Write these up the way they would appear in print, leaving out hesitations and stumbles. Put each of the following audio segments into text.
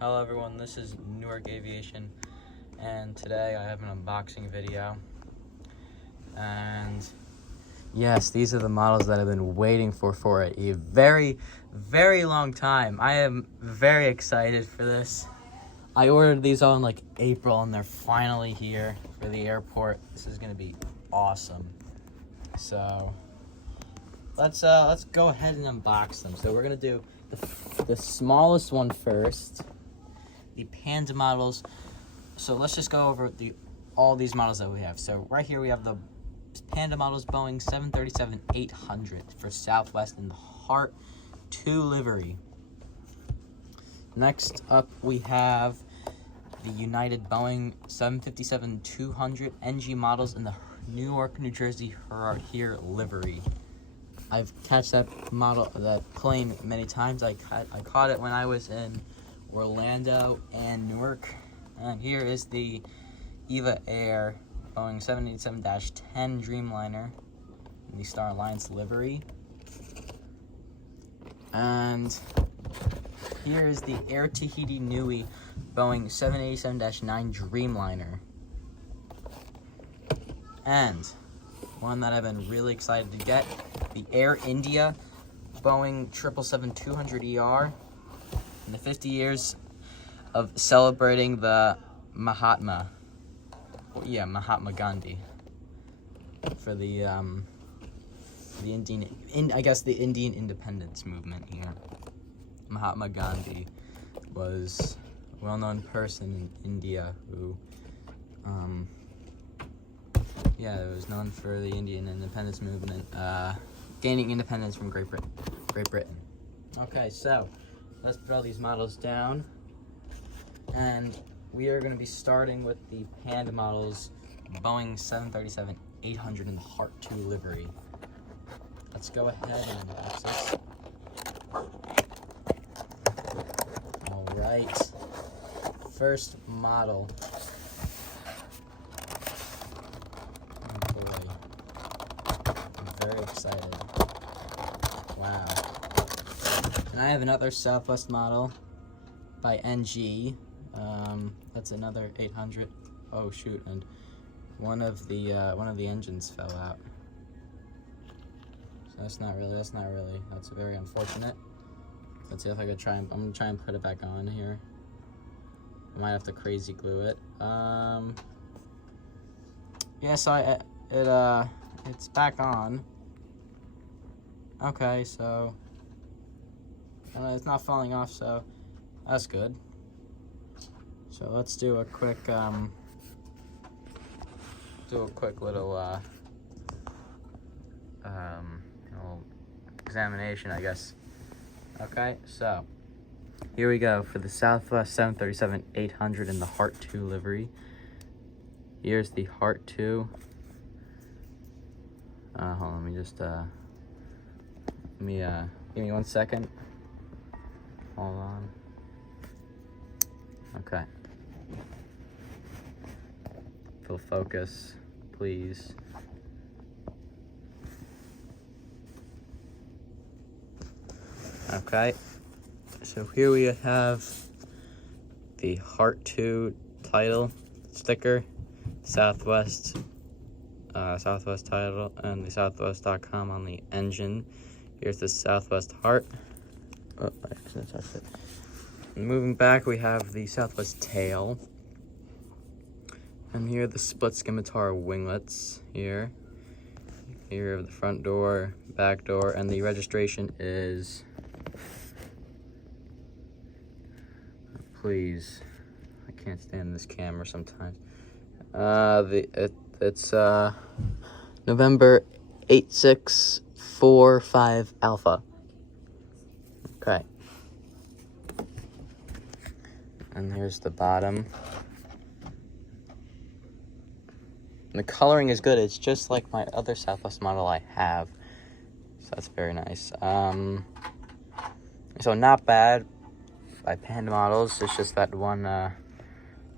Hello everyone, this is Newark Aviation, and today I have an unboxing video. And yes, these are the models that I've been waiting for a very, very long time. I am very excited for this. I ordered these all in like April, and they're finally here for the airport. This is gonna be awesome. So let's go ahead and unbox them. So we're gonna do the smallest one first. The Panda models. So let's just go over all these models that we have. So right here we have the Panda models, Boeing 737-800 for Southwest in the Heart 2 livery. Next up we have the United Boeing 757-200 NG models in the Newark, New Jersey here livery. I've catched that model, that plane many times. I caught it when I was in Orlando and Newark. And here is the EVA Air Boeing 787-10 Dreamliner in the Star Alliance livery. And here is the Air Tahiti Nui Boeing 787-9 Dreamliner. And one that I've been really excited to get, the Air India Boeing 777-200ER. In the 50 years of celebrating the Mahatma Gandhi for the Indian independence movement here. Mahatma Gandhi was a well-known person in India who was known for the Indian independence movement, gaining independence from Great Britain. Okay, so let's put all these models down, and we are going to be starting with the Panda models, Boeing 737-800 in the Heart 2 livery. Let's go ahead and unbox this. All right, first model. Oh boy, I'm very excited. Wow. And I have another Southwest model by NG. That's another 800. Oh shoot! And one of the engines fell out. So that's not really. That's very unfortunate. Let's see if I could try. I'm gonna try and put it back on here. I might have to crazy glue it. Yeah. So it's back on. Okay. So. It's not falling off, so that's good. So let's do a quick little examination, I guess. Okay, so here we go for the Southwest 737-800 in the Heart 2 livery. Here's the Heart 2. Hold on, let me just give me 1 second. Hold on. Okay. Full focus, please. Okay. So here we have the Heart 2 title sticker, Southwest title, and the Southwest.com on the engine. Here's the Southwest Heart. Oh, I accidentally touched it. Moving back, we have the Southwest tail. And here are the split scimitar winglets here. Here are the front door, back door, and the registration is... Please, I can't stand this camera sometimes. It's November 8645 Alpha. Okay. And here's the bottom. And the coloring is good. It's just like my other Southwest model I have. So that's very nice. So not bad by Panda models. It's just that one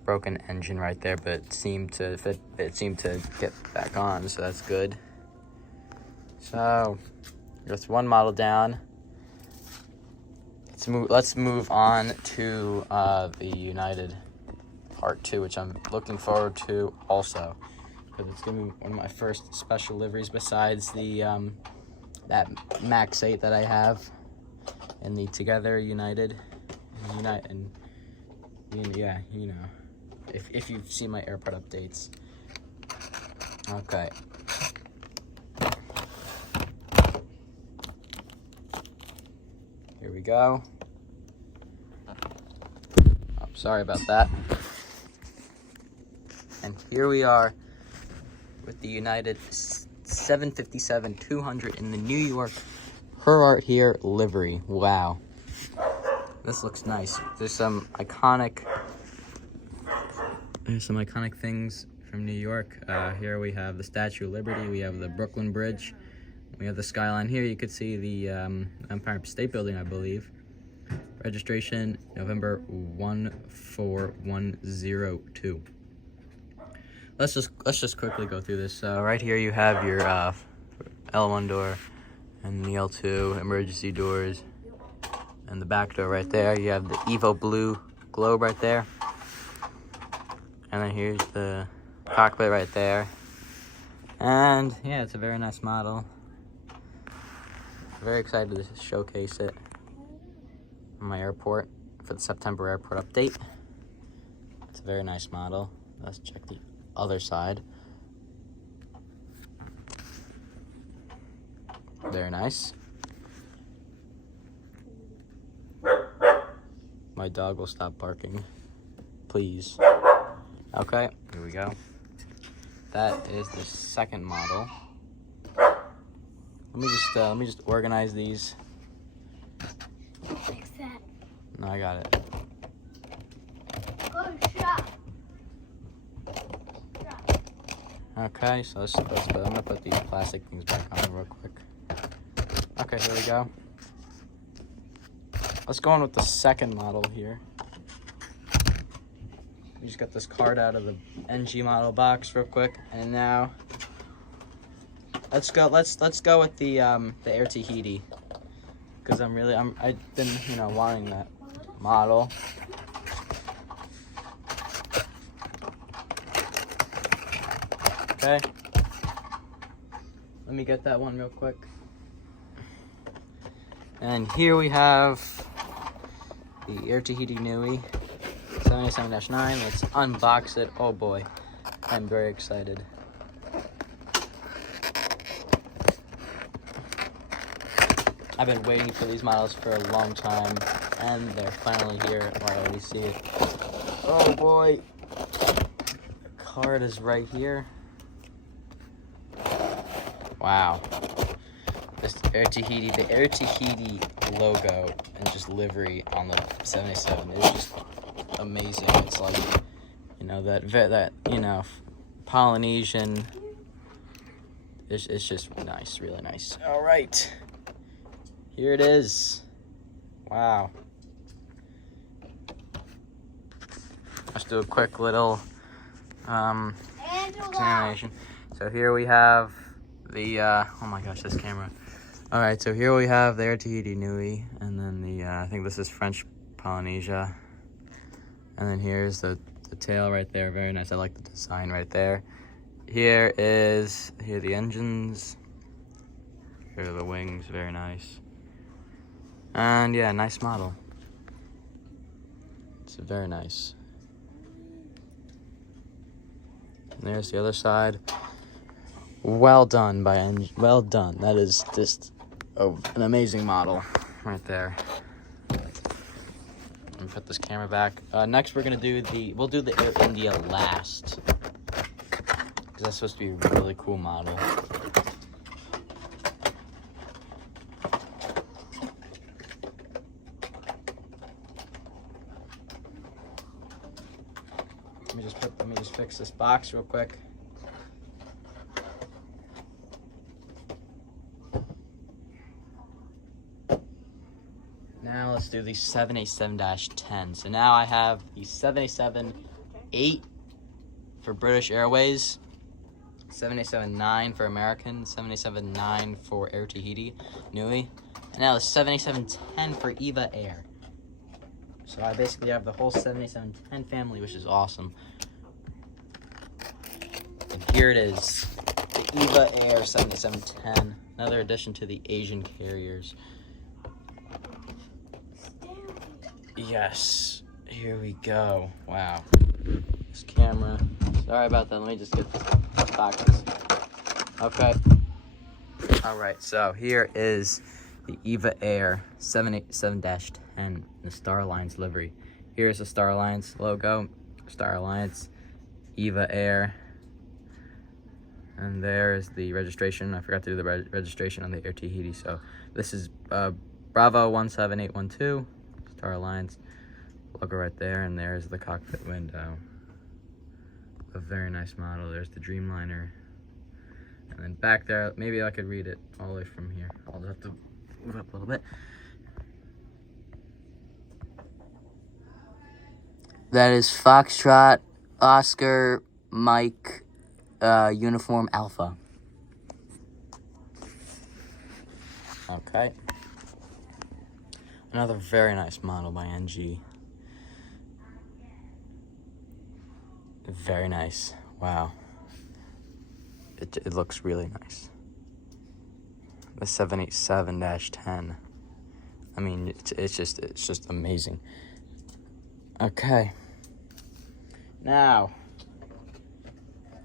broken engine right there, but it seemed to get back on, so that's good. So just one model down. let's move on to the United Part 2, which I'm looking forward to also, because it's gonna be one of my first special liveries besides the that Max 8 that I have, and the Together United, and yeah, you know, if you've seen my airport updates. Okay. Here we go. Oh, sorry about that. And here we are with the United 757-200 in the New York Her Art Here livery. Wow. This looks nice. There's some iconic things from New York. Here we have the Statue of Liberty. We have the Brooklyn Bridge. We have the skyline here. You could see the Empire State Building, I believe. Registration November 14102. Let's just quickly go through this. Right here you have your L1 door and the L2 emergency doors, and the back door right there. You have the Evo blue globe right there, and then here's the cockpit right there. And yeah, it's a very nice model. Very excited to showcase it in my airport for the September airport update. It's a very nice model. Let's check the other side. Very nice. My dog will stop barking, please. Okay, here we go. That is the second model. Let me just organize these. Fix that. No, I got it. Go shop. Okay, so I'm gonna put these plastic things back on real quick. Okay, here we go. Let's go on with the second model here. We just got this card out of the NG model box real quick, and now let's go with the Air Tahiti, because I've been wanting that model. Okay, let me get that one real quick. And here we have the Air Tahiti Nui 77-9. Let's unbox it. Oh boy, I'm very excited. I've been waiting for these models for a long time, and they're finally here. Oh, I already see it. Oh boy, the card is right here. Wow. This the Air Tahiti logo and just livery on the 787 is just amazing. It's like, that Polynesian. It's just nice, really nice. All right, here it is. Wow. Let's do a quick little examination. So here we have the oh my gosh, this camera. All right, so here we have the Air Tahiti Nui, and then the I think this is French Polynesia, and then here's the tail right there. Very nice. I like the design right there. Here are the engines. Here are the wings. Very nice. And yeah, nice model. It's very nice. And there's the other side. Well done by NG. Well done. That is just an amazing model right there. Let me put this camera back. Next, we'll do the Air India last, because that's supposed to be a really cool model. Let me just fix this box real quick. Now let's do the 787-10. So now I have the 787-8 for British Airways, 787-9 for American, 787-9 for Air Tahiti Nui, and now the 787-10 for EVA Air. So I basically have the whole 787-10 family, which is awesome. And here it is, the EVA Air 787-10, another addition to the Asian carriers. Yes, here we go. Wow. This camera. Sorry about that. Let me just get this focus. Okay. All right. So here is the EVA Air 787-10, the Star Alliance livery. Here's the Star Alliance logo. Star Alliance, EVA Air. And there's the registration. I forgot to do the registration on the Air Tahiti. So this is Bravo 17812. Star Alliance logo right there, and there's the cockpit window. A very nice model. There's the Dreamliner, and then back there, maybe I could read it all the way from here. I'll just have to move up a little bit. That is Foxtrot Oscar Mike Uniform Alpha. Okay. Another very nice model by NG. Very nice. Wow. It looks really nice. The 787-10. I mean, it's just amazing. Okay. Now,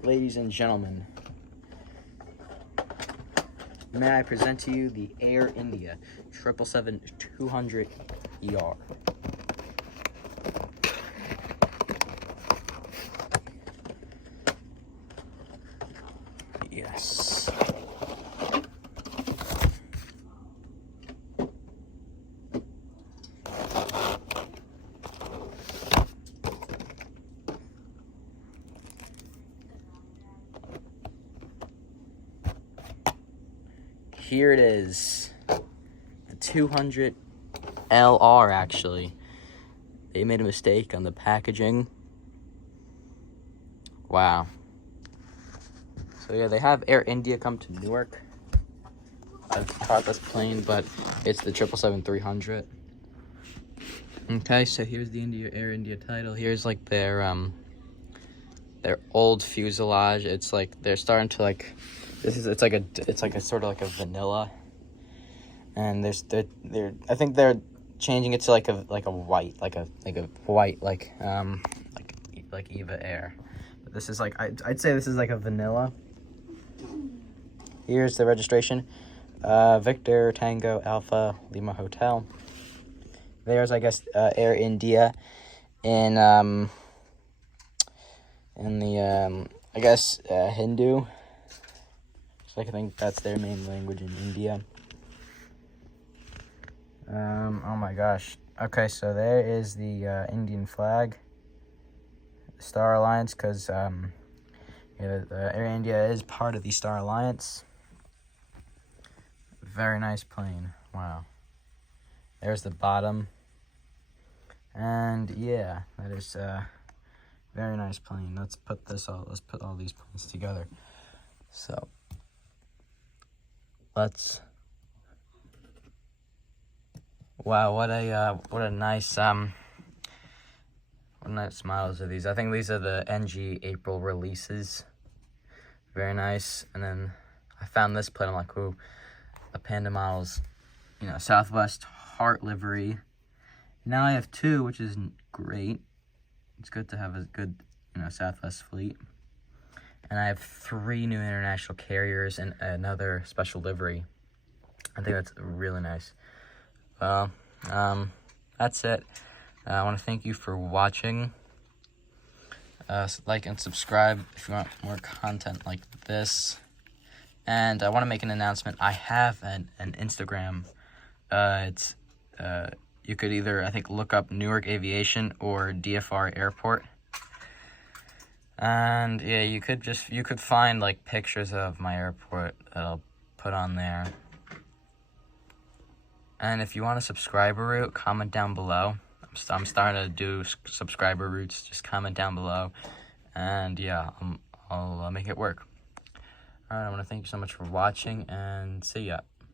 ladies and gentlemen, may I present to you the Air India 777-200 ER. Yes. Here it is. The 200 LR, actually. They made a mistake on the packaging. Wow. So yeah, they have Air India come to Newark. I've caught this plane, but it's the 777-300. Okay, so here's the Air India title. Here's like their old fuselage. It's like they're starting to like, it's like a sort of like a vanilla. And I think they're changing it to like a white, like a white like EVA Air. But this is like I'd say this is like a vanilla. Here's the registration. Victor Tango Alpha Lima Hotel. There's, I guess, Air India in the I guess Hindu. So I think that's their main language in India. Oh my gosh. Okay, so there is the Indian flag, Star Alliance, because the Air India is part of the Star Alliance. Very nice plane. Wow. There's the bottom. And yeah, that is very nice plane. Let's put all these planes together. So wow, what a nice models are these. I think these are the NG April releases. Very nice. And then I found this plane. I'm like, ooh, the Panda models, Southwest Heart livery. Now I have two, which is great. It's good to have a good, Southwest fleet. And I have 3 new international carriers and another special livery. I think that's really nice. Well, that's it. I want to thank you for watching. Like and subscribe if you want more content like this. And I want to make an announcement. I have an Instagram. You could either, I think, look up Newark Aviation or DFR Airport. And yeah, you could find like pictures of my airport that I'll put on there. And if you want a subscriber route, comment down below. I'm starting to do subscriber routes. Just comment down below, and yeah, I'll make it work. All right, I want to thank you so much for watching, and see ya.